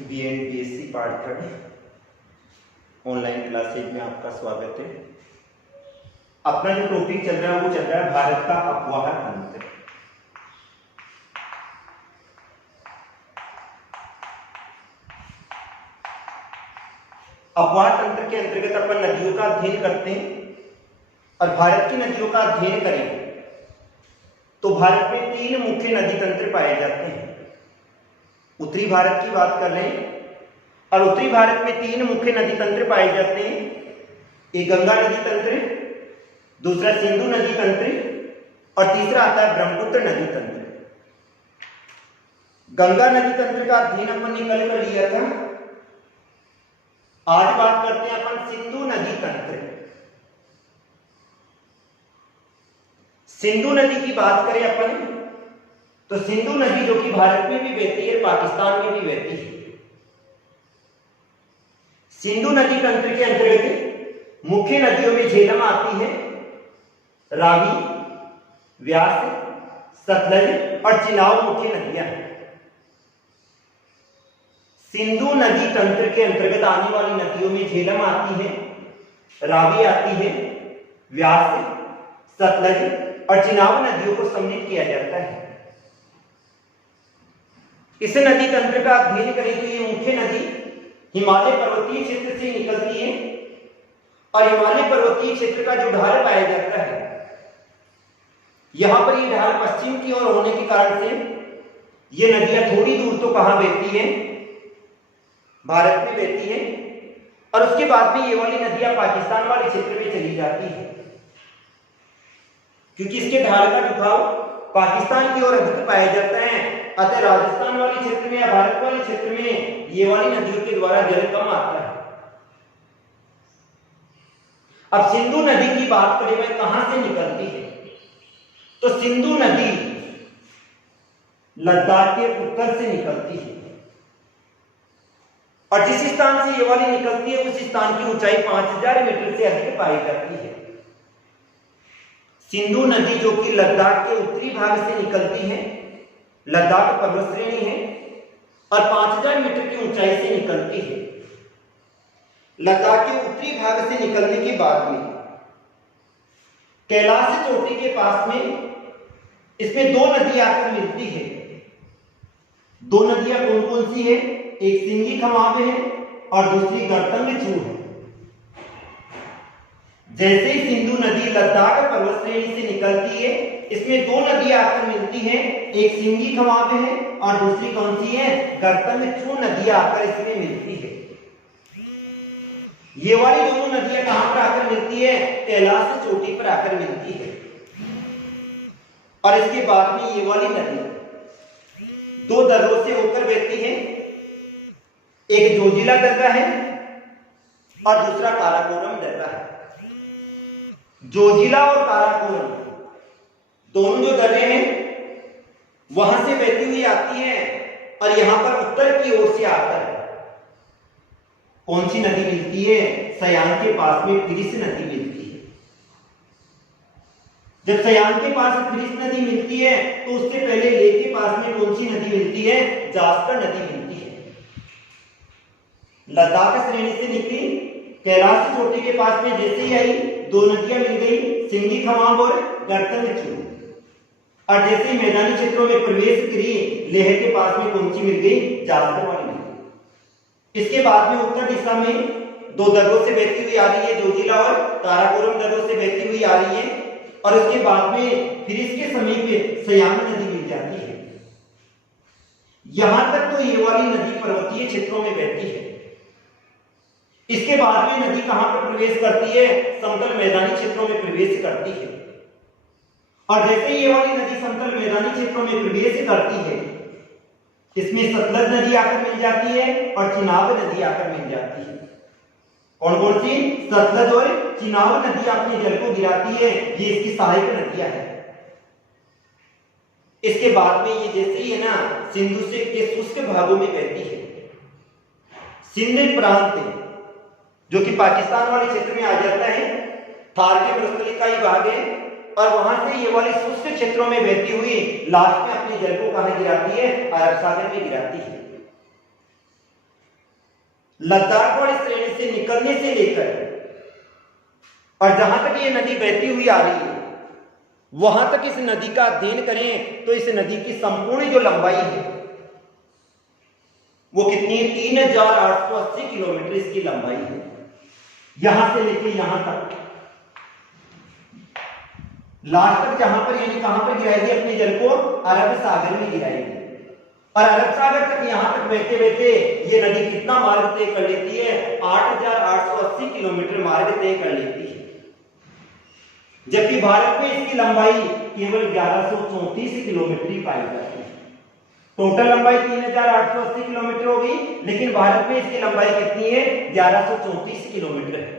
BA and BSc part 3 online classes में आपका स्वागत है। अपना जो टॉपिक चल रहा है वो चल रहा है भारत का अफवाह तंत्र। अफवाह तंत्र के अंतर्गत अपन नदियों का अध्ययन करते हैं और भारत की नदियों का अध्ययन करें तो भारत में 3 मुख्य नदी तंत्र पाए जाते हैं। उत्तरी भारत की बात कर रहे हैं और उत्तरी भारत में 3 मुख्य नदी तंत्र पाए जाते हैं। एक गंगा नदी तंत्र, दूसरा सिंधु नदी तंत्र और तीसरा आता है ब्रह्मपुत्र नदी तंत्र। गंगा नदी तंत्र का अध्ययन अपन ने कल कर लिया था। आज बात करते हैं अपन सिंधु नदी तंत्र। सिंधु नदी की बात करें अपन तो सिंधु नदी जो कि भारत में भी बहती है, पाकिस्तान में भी बहती है। सिंधु नदी तंत्र के अंतर्गत मुख्य नदियों में झेलम आती है, रावी, व्यास, सतलज और चिनाब मुख्य नदियां हैं। सिंधु नदी तंत्र के अंतर्गत आने वाली नदियों में झेलम आती है, रावी आती है, व्यास, सतलज और चिनाब नदियों को सम्मिलित किया जाता है। इस नदी तंत्र का अध्ययन करें तो ये मुख्य नदी हिमालय पर्वतीय क्षेत्र से निकलती है और हिमालय पर्वतीय क्षेत्र का जो ढाल पाया जाता है, यहां पर ये ढाल पश्चिम की ओर होने के कारण से ये नदियां थोड़ी दूर तो कहां बहती है, भारत में बहती है और उसके बाद में ये वाली नदियां पाकिस्तान वाले क्षेत्र में चली जाती है, क्योंकि इसके ढाल का झुकाव पाकिस्तान की ओर अधिक पाया जाता है। अतः राजस्थान वाले क्षेत्र में या भारत वाले क्षेत्र में ये वाली नदियों के द्वारा जल कम आता है। अब सिंधु नदी की बात करें वह कहां से निकलती है तो सिंधु नदी लद्दाख के उत्तर से निकलती है और जिस स्थान से ये वाली निकलती है उस स्थान की ऊंचाई 5000 मीटर से अधिक पाई जाती है। सिंधु नदी जो कि लद्दाख के उत्तरी भाग से निकलती है, लद्दाख पर्वत श्रेणी है और 5000 मीटर की ऊंचाई से निकलती है। लद्दाख के उत्तरी भाग से निकलने के बाद में कैलाश चोटी के पास में इसमें 2 नदियां आकर मिलती है। 2 नदियां कौन कौन सी है? एक सिंगी खमाब है और दूसरी गरतंग चू है। जैसे ही सिंधु नदी लद्दाख पर्वत श्रेणी से निकलती है, इसमें 2 नदियां आकर मिलती हैं, एक सिंगी खमाब है और दूसरी कौन सी है? गरतंग चू नदियां आकर इसमें मिलती है। ये वाली दोनों नदियां कहां पर आकर मिलती है? कैलाश चोटी पर आकर मिलती है। और इसके बाद में ये वाली नदी 2 दर्रों से होकर बहती है। एक जोजिला दर्रा है और दूसरा काराकोरम दर्रा है। जोजिला और काराकोरम दोनों जो दर्रे हैं वहां से बहती हुई आती है और यहां पर उत्तर की ओर से आकर कौन सी नदी मिलती है? सयान के पास में फिरिस नदी मिलती है। जब सयान के पास फिरिस नदी मिलती है तो उससे पहले लेह के पास में कौन सी नदी मिलती है? जास्कर नदी मिलती है। लद्दाख श्रेणी से निकली, कैलाश चोटी के पास में जैसे ही आई 2 नदियां मिल गई, सिंगी खमाब और गरतंग चू। और जैसे ही मैदानी क्षेत्रों में प्रवेश करी, लेह के पास में कौन सी मिल गई? जास्कर वाली नदी। इसके बाद में उत्तर दिशा में 2 दर्रों से बहती हुई आ रही है, जोजिला और काराकोरम दर्रों से बहती हुई आ रही है और उसके बाद में फिर इसके समीप सयान नदी मिल जाती है। यहां तक तो ये वाली नदी पर्वतीय क्षेत्रों में बहती है। इसके बाद में नदी कहां पर प्रवेश करती है? समतल मैदानी क्षेत्रों में प्रवेश करती है। और जैसे ये वाली नदी समतल मैदानी क्षेत्रों में प्रवेश करती है, इसमें सतलज नदी आकर मिल जाती है और चिनाब नदी आकर मिल जाती है। कौन कौन सी? सतलज और चिनाब नदी अपने जल को गिराती है, ये इसकी सहायक नदियां हैं। इसके बाद में ये जैसे ही है ना सिंधु से के शुष्क भागों में बहती है। सिंध प्रांत जो कि पाकिस्तान वाले क्षेत्र में आ जाता है, थार के मरुस्थली का ही भाग है और वहां से ये वाली शुष्क क्षेत्रों में बहती हुई लास्ट में अपने जल को कहां गिराती है? अरब सागर में गिराती है। लद्दाख वाली श्रेणी से निकलने से लेकर और जहां तक ये नदी बहती हुई आ रही है, वहां तक इस नदी का अध्ययन करें तो इस नदी की संपूर्ण जो लंबाई है वो कितनी है? 3880 किलोमीटर इसकी लंबाई है। यहां से लेके यहां तक, लास्ट तक जहां पर, यानी कहां पर गिराएगी अपने जल को? अरब सागर में गिराएगी। और अरब सागर तक यहां तक बहते बहते ये नदी कितना मार्ग तय कर लेती है? 8880 किलोमीटर मार्ग तय कर लेती है। जबकि भारत में इसकी लंबाई केवल 1134 किलोमीटर ही पाई जाती है। टोटल लंबाई 3880 किलोमीटर होगी, लेकिन भारत में इसकी लंबाई कितनी है? 1134 किलोमीटर है।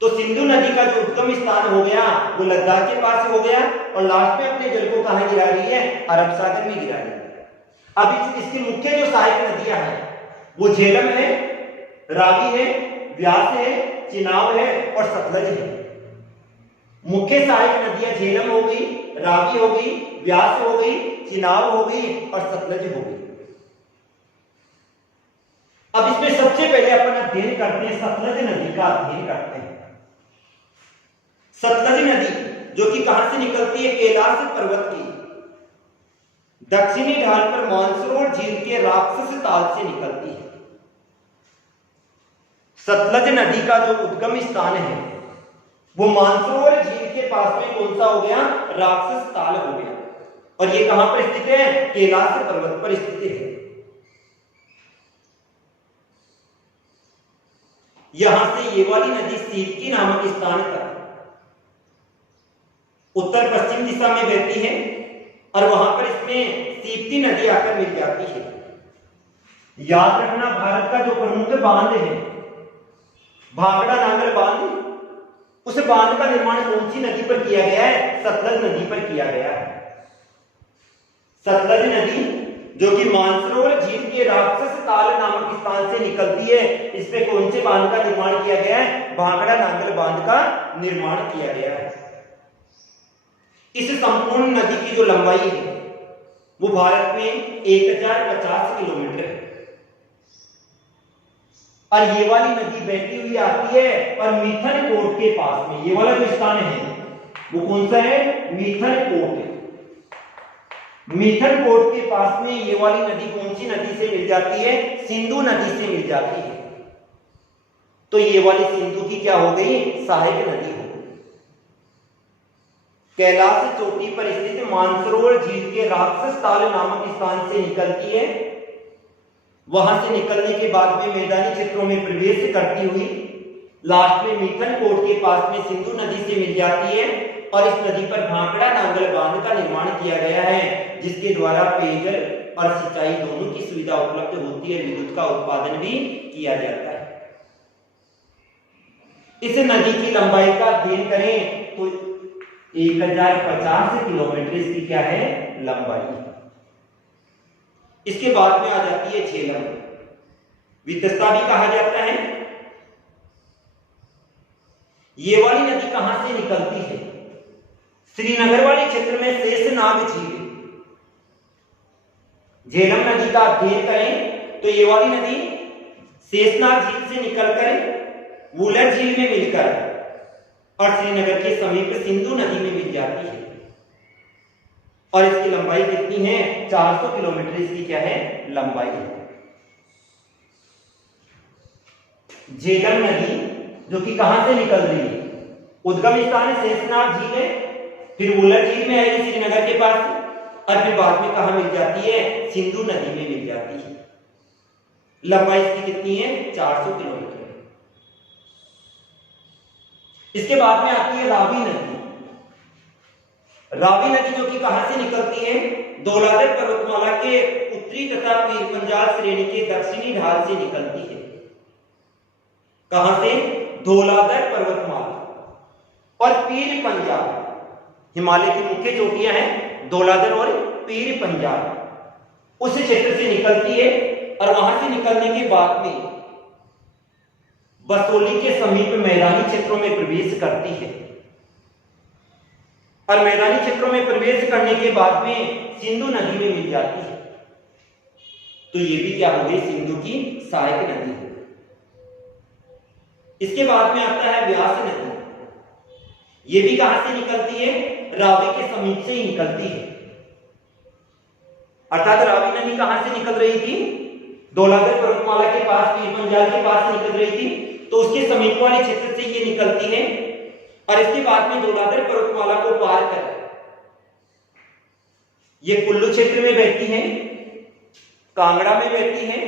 तो सिंधु नदी का जो उद्गम स्थान हो गया वो लद्दाख के पास हो गया और लास्ट में अपने जल को कहां गिरा रही है? अरब सागर में गिरा रही है। अब इसकी मुख्य जो सहायक नदियां हैं वो झेलम है, रावी है, व्यास है, चिनाब है और सतलज है। मुख्य सहायक नदियां झेलम हो गई, रावी हो गई, व्यास हो गई, चिनाब हो गई और सतलज हो गई। अब इसमें सबसे पहले अपन अध्ययन करते हैं, सतलज नदी का अध्ययन करते हैं। सतलज नदी जो कि कहां से निकलती है? कैलाश पर्वत की दक्षिणी ढाल पर मानसरोवर झील के राक्षस ताल से निकलती है। सतलज नदी का जो उद्गम स्थान है वो मानसरोवर झील के पास में कौन सा हो गया? राक्षस ताल हो गया। और ये कहां पर स्थित है? कैलाश पर्वत पर स्थित है। यहां से ये वाली नदी सीपकी नामक स्थान तक उत्तर पश्चिम दिशा में बहती है और वहां पर इसमें सीपती नदी आकर मिल जाती है। याद रखना, भारत का जो प्रमुख बांध है भाखड़ा नांगल बांध, उस बांध का निर्माण कौन सी नदी पर किया गया है? सतलज नदी पर किया गया है। सतलज नदी जो कि मानसरोवर झील के राक्षस ताल नामक स्थान से निकलती है, इसमें कौन से बांध का निर्माण किया गया है? भाखड़ा नांगल बांध का निर्माण किया गया है। इस संपूर्ण नदी की जो लंबाई है वो भारत में 1050 किलोमीटर है। और ये वाली नदी बहती हुई आती है और मिथनकोट के पास में, ये वाला जो स्थान है वो कौन सा है? मिथनकोट है। मिथनकोट के पास में ये वाली नदी कौन सी नदी से मिल जाती है? सिंधु नदी से मिल जाती है। तो ये वाली सिंधु की क्या हो गई? सहायक नदी हो गई। कैलाश चोटी पर स्थित मानसरोवर झील के राक्षस ताल नामक स्थान से निकलती है। वहां से निकलने के बाद में मैदानी क्षेत्रों में प्रवेश करती हुई लास्ट में मिथनकोट के पास में सिंधु नदी से मिल जाती है और इस नदी पर भाखड़ा नांगल बांध का निर्माण किया गया है, जिसके द्वारा पेयजल और सिंचाई दोनों की सुविधा उपलब्ध होती है, विद्युत का उत्पादन भी किया जाता है। इस नदी की लंबाई का अध्ययन करें तो 1050 किलोमीटर इसकी क्या है? लंबाई। इसके बाद में आ जाती है झेलम, वितस्ता भी कहा जाता है। ये वाली नदी कहां से निकलती है? श्रीनगर वाले क्षेत्र में शेषनाग झील। झेलम नदी का अध्ययन करें तो ये वाली नदी शेषनाग झील से निकलकर वुलर झील में मिलकर और श्रीनगर के समीप सिंधु नदी में मिल जाती है। और इसकी लंबाई कितनी है? 400 किलोमीटर इसकी क्या है? लंबाई है। झेलम नदी जो कि कहां से निकल रही है? उद्गम स्थान है शेषनाग झील है, फिर वुलर झील में आएगी श्रीनगर के पास और फिर बाद में कहां मिल जाती है? सिंधु नदी में मिल जाती है। लंबाई इसकी कितनी है? 400 किलोमीटर। इसके बाद में आती है रावी नदी। रावी नदी जो कि कहां से निकलती है? धौलाधर पर्वतमाला के उत्तरी तथा पीर पंजाल श्रेणी के दक्षिणी ढाल से निकलती है। कहां से? धौलाधर पर्वतमाला और पीर पंजाल, हिमालय की मुख्य चोटियां हैं धौलाधर और पीर पंजाल, उस क्षेत्र से निकलती है और वहां से निकलने के बाद में बसोली के समीप मैदानी क्षेत्रों में प्रवेश करती है और मैदानी क्षेत्रों में प्रवेश करने के बाद में सिंधु नदी में मिल जाती है। तो ये भी क्या हो गई? सिंधु की सहायक नदी है। इसके बाद में आता है व्यास नदी। ये भी कहां से निकलती है? रावी के समीप से ही निकलती है। अर्थात रावी नदी कहां से निकल रही थी? धौलाधर पर्वतमाला के पास, पीरपंजाल के पास निकल रही थी, तो उसके समीप वाले क्षेत्र से ये निकलती है और इसके बाद में धौलाधर पर्वतमाला को पार कर ये कुल्लू क्षेत्र में बहती है, कांगड़ा में बहती है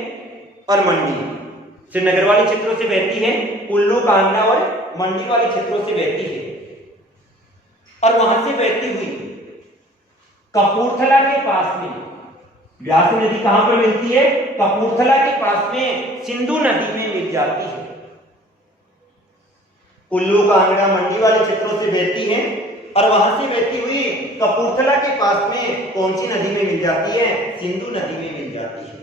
और मंडी, श्रीनगर वाले क्षेत्रों से बहती है, कुल्लू, कांगड़ा और मंडी वाले क्षेत्रों से बहती है और वहां से बहती हुई कपूरथला के पास में व्यास नदी कहां पर मिलती है? कपूरथला के पास में सिंधु नदी में मिल जाती है। कुल्लू, कांगड़ा, मंडी वाले क्षेत्रों से बहती है और वहां से बहती हुई कपूरथला के पास में कौन सी नदी में मिल जाती है? सिंधु नदी में मिल जाती है।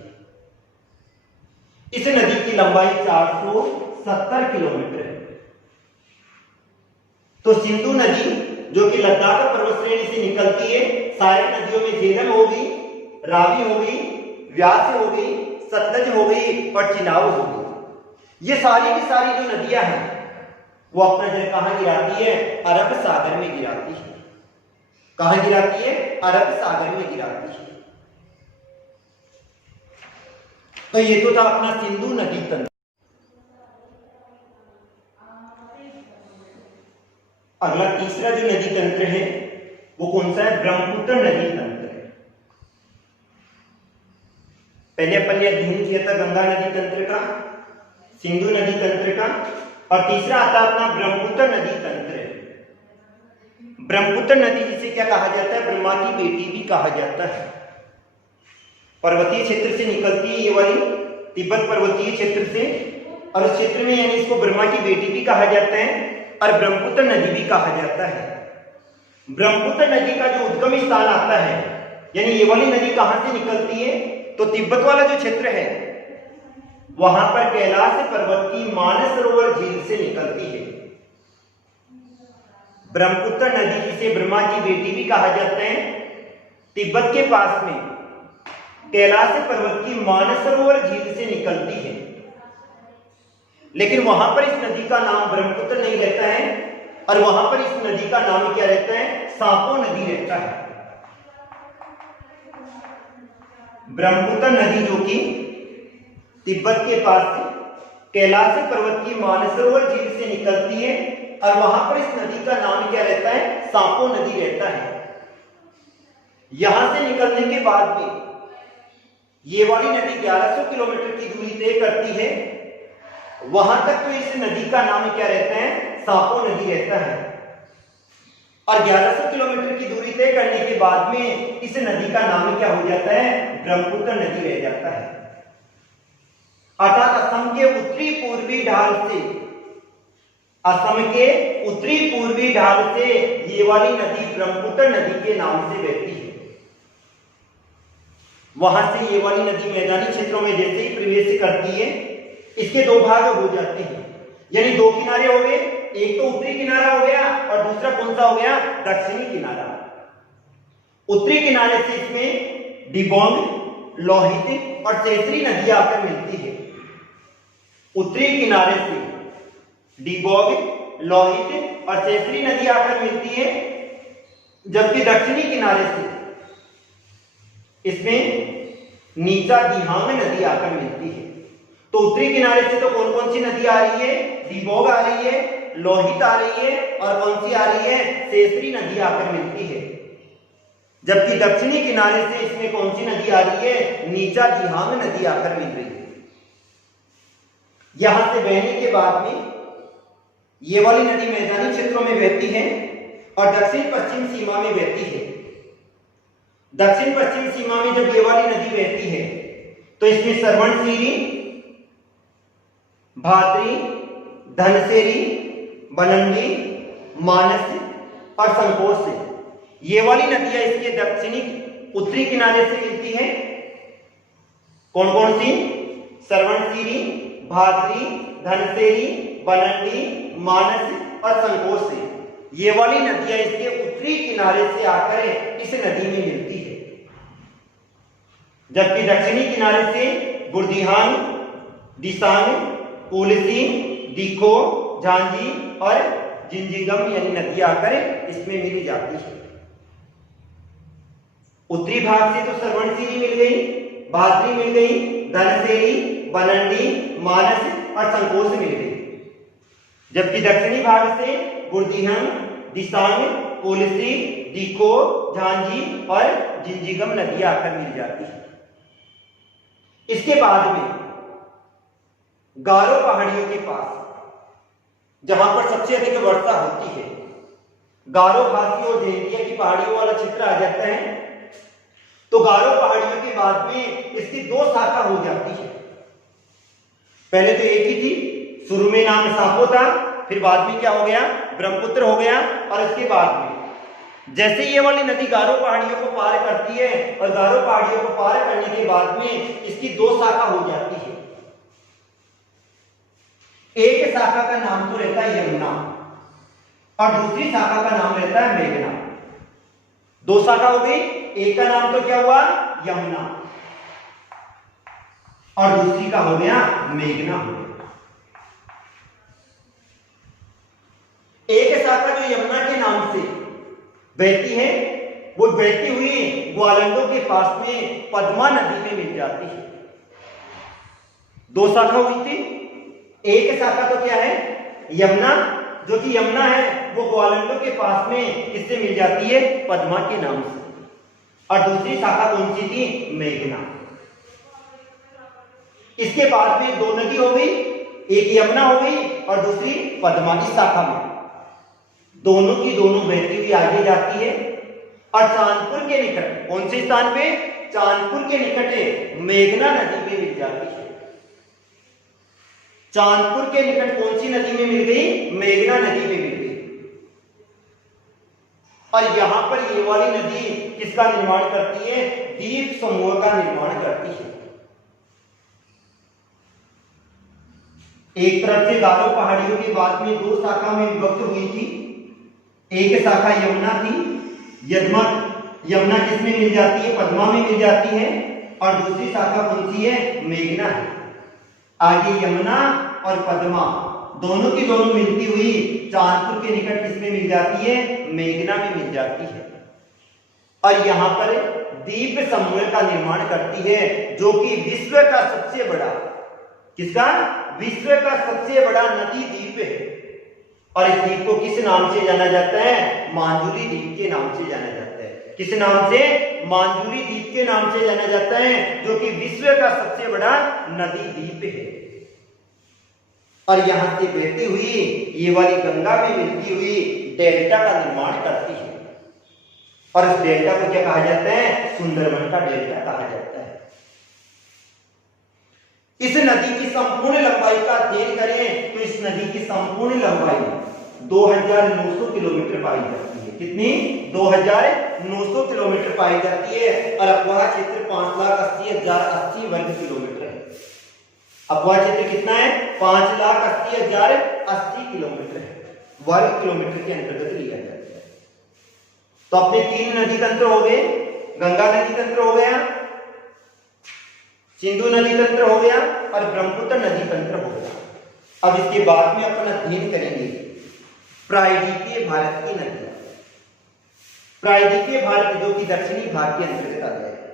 इस नदी की लंबाई 470 किलोमीटर है। तो सिंधु नदी जो कि लद्दाख पर्वत श्रेणी से निकलती है, सारी नदियों में झेलम हो गई, रावी हो गई, व्यास हो गई, सतलज हो गई और चिनाब हो गई। ये सारी की सारी जो नदियां हैं वो अपना जल कहां गिराती है? अरब सागर में गिराती है। कहां गिराती है? अरब सागर में गिराती है। तो ये तो था अपना सिंधु नदी तंत्र। अगला तीसरा जो नदी तंत्र है वो कौन सा है? ब्रह्मपुत्र नदी तंत्र है। पहले अपन ने अध्ययन किया था गंगा नदी तंत्र का, सिंधु नदी तंत्र का, और तीसरा आता अपना ब्रह्मपुत्र नदी तंत्र है। ब्रह्मपुत्र नदी जिसे क्या कहा जाता है? ब्रह्मा की बेटी भी कहा जाता है। पर्वतीय क्षेत्र से निकलती है ये वाली, तिब्बत पर्वतीय क्षेत्र से, और उस क्षेत्र में यानी इसको ब्रह्मा की बेटी भी कहा जाता है और ब्रह्मपुत्र नदी भी कहा जाता है। ब्रह्मपुत्र नदी का जो उद्गम स्थान आता है, यानी ये वाली नदी कहां से निकलती है? तो तिब्बत वाला जो क्षेत्र है वहां पर कैलाश पर्वत की मानसरोवर झील से निकलती है। ब्रह्मपुत्र नदी जिसे ब्रह्मा की बेटी भी कहा जाता है, तिब्बत के पास में कैलाश पर्वत की मानसरोवर झील से निकलती है। लेकिन वहां पर इस नदी का नाम ब्रह्मपुत्र नहीं रहता है और वहां पर इस नदी का नाम क्या रहता है? सांपो नदी रहता है। ब्रह्मपुत्र नदी जो कि तिब्बत के पास से कैलाश पर्वत की मानसरोवर झील से निकलती है और वहां पर इस नदी का नाम क्या रहता है? सांपो नदी रहता है। यहां से निकलने के बाद में ये वाली नदी 1100 किलोमीटर की दूरी तय करती है। वहां तक तो इस नदी का नाम क्या रहता है? सांपो नदी रहता है। और 1100 किलोमीटर की दूरी तय करने के बाद में इस नदी का नाम क्या हो जाता है? ब्रह्मपुत्र नदी रह जाता है। अर्थात असम के उत्तरी पूर्वी ढाल से, असम के उत्तरी पूर्वी ढाल से ये वाली नदी ब्रह्मपुत्र नदी के नाम से बहती है। वहां से ये वाली नदी मैदानी क्षेत्रों में जैसे ही प्रवेश करती है, इसके दो भाग हो जाते हैं, यानी दो किनारे हो गए, एक तो उत्तरी किनारा हो गया और दूसरा कौन सा हो गया? दक्षिणी किनारा। उत्तरी किनारे से इसमें डिबोंग, लोहित और सेसरी नदियां आकर मिलती है। उत्तरी किनारे से डिबोंग, लोहित और सेसरी नदी आकर मिलती है, जबकि दक्षिणी किनारे से इसमें नीचा दिहांग नदी आकर मिलती है। तो उत्तरी किनारे से तो कौन कौन सी नदी आ रही है? डिबोंग आ रही है, लोहित आ रही है और कौन सी आ रही है? सेसरी नदी आकर मिलती है। जबकि दक्षिणी किनारे से इसमें कौन सी नदी आ रही है? नीचा दिहांग नदी आकर मिल रही है। यहां से बहने के बाद में ये वाली नदी मैदानी क्षेत्रों में बहती है और दक्षिण पश्चिम सीमा में बहती है। दक्षिण पश्चिम सीमा में जब ये वाली नदी बहती है तो इसमें सरवणसीरी, भाद्री, धनसेरी, बनंडी, मानस और संकोच से ये वाली नदियां इसके दक्षिणी उत्तरी किनारे से मिलती हैं। कौन कौन सी? सरवणसीरी, भाद्री, धनसेरी, बनंडी, मानस और संकोच से ये वाली नदियां इसके उत्तरी किनारे से आकर इस नदी में मिलती है। जबकि दक्षिणी किनारे से बुरदिहान, दिसांग, कोलसी, दीखो, झांझी और जिंजीगम यानी नदियां आकर इसमें मिल जाती है। उत्तरी भाग से तो श्रवणसीरी मिल गई, भाद्री मिल गई, धनसेरी, बनंडी, मानस और संकोच मिल गई। जबकि दक्षिणी भाग से बुर्दिहंग, दिसांग, कोलसी, दीको, झांझी और जिंजीगम नदियां आकर मिल जाती है। इसके बाद में गारो पहाड़ियों के पास जहां पर सबसे अधिक वर्षा होती है, गारो खासी और जैंतिया की पहाड़ियों वाला क्षेत्र आ जाता है। तो गारो पहाड़ियों के बाद में इसकी दो शाखा हो जाती है। पहले तो एक ही थी, शुरू में नाम सापो था, फिर बाद में क्या हो गया, ब्रह्मपुत्र हो गया। और इसके बाद में जैसे ये वाली नदी गारो पहाड़ियों को पार करती है और गारो पहाड़ियों को पार करने के बाद में इसकी दो शाखा हो जाती है। एक शाखा का नाम तो रहता है यमुना और दूसरी शाखा का नाम रहता है मेघना। दो शाखा हो गई, एक का नाम तो क्या हुआ, यमुना, और दूसरी का हो गया मेघना हो गया। एक शाखा जो यमुना के नाम से बहती है वो बहती हुई ग्वालंडों के पास में पद्मा नदी में मिल जाती है। दो शाखा हुई थी, एक शाखा तो क्या है, यमुना, जो कि यमुना है वो ग्वालंडों के पास में किससे मिल जाती है, पद्मा के नाम से। और दूसरी शाखा कौन सी थी, मेघना। इसके बाद में दो नदी हो गई, एक यमुना हो गई और दूसरी पद्मा। इस शाखा में दोनों की दोनों बहती हुई आगे जाती है और चांदपुर के निकट, कौन से स्थान पे, चांदपुर के निकट मेघना नदी में मिल जाती है। चांदपुर के निकट कौन सी नदी में मिल गई, मेघना नदी में मिल गई। और यहां पर ये वाली नदी किसका निर्माण करती है, द्वीप समूह का निर्माण करती है। एक तरफ से गारो पहाड़ियों के बाद में दो शाखा में विभक्त हुई थी। एक शाखा यमुना थी, यमुना किसमें मिल जाती है, पद्मा में मिल जाती है। और दूसरी शाखा कौन सी है, मेघना है। आगे यमुना और पद्मा दोनों की दोनों मिलती हुई चांदपुर के निकट किसमें मिल जाती है, मेघना में मिल जाती है। और यहां पर द्वीप समूह का निर्माण करती है, जो कि विश्व का सबसे बड़ा, किसका, विश्व का सबसे बड़ा नदी द्वीप है। और इस द्वीप को किस नाम से जाना जाता है, मांजुली द्वीप के नाम से जाना जाता है। किस नाम से, मांजुली द्वीप के नाम से जाना जाता है, जो कि विश्व का सबसे बड़ा नदी द्वीप है। और यहां से बहती हुई ये वाली गंगा में मिलती हुई डेल्टा का निर्माण करती है। और इस डेल्टा को क्या कहा जाता है, सुंदरबन का डेल्टा कहा जाता है। इस नदी की संपूर्ण लंबाई का अध्ययन करें तो इस नदी की संपूर्ण लंबाई 2900 किलोमीटर पाई जाती है। कितनी, 2900 किलोमीटर पाई जाती है। और अपवाह क्षेत्र 5,80,080 वर्ग किलोमीटर है। अपवाह क्षेत्र कितना है, 5,80,080 किलोमीटर है, वर्ग किलोमीटर के अंतर्गत लिया जाता है। तो अपने तीन नदी तंत्र हो गए, गंगा नदी तंत्र हो गया, सिंधु नदी तंत्र हो गया और ब्रह्मपुत्र नदी तंत्र हो गया। अब इसके बाद में अपन अध्ययन करेंगे प्रायद्वीपीय भारत की नदियां। प्रायद्वीपीय भारत जो कि दक्षिणी भाग के अंतर्गत आ जाएगा।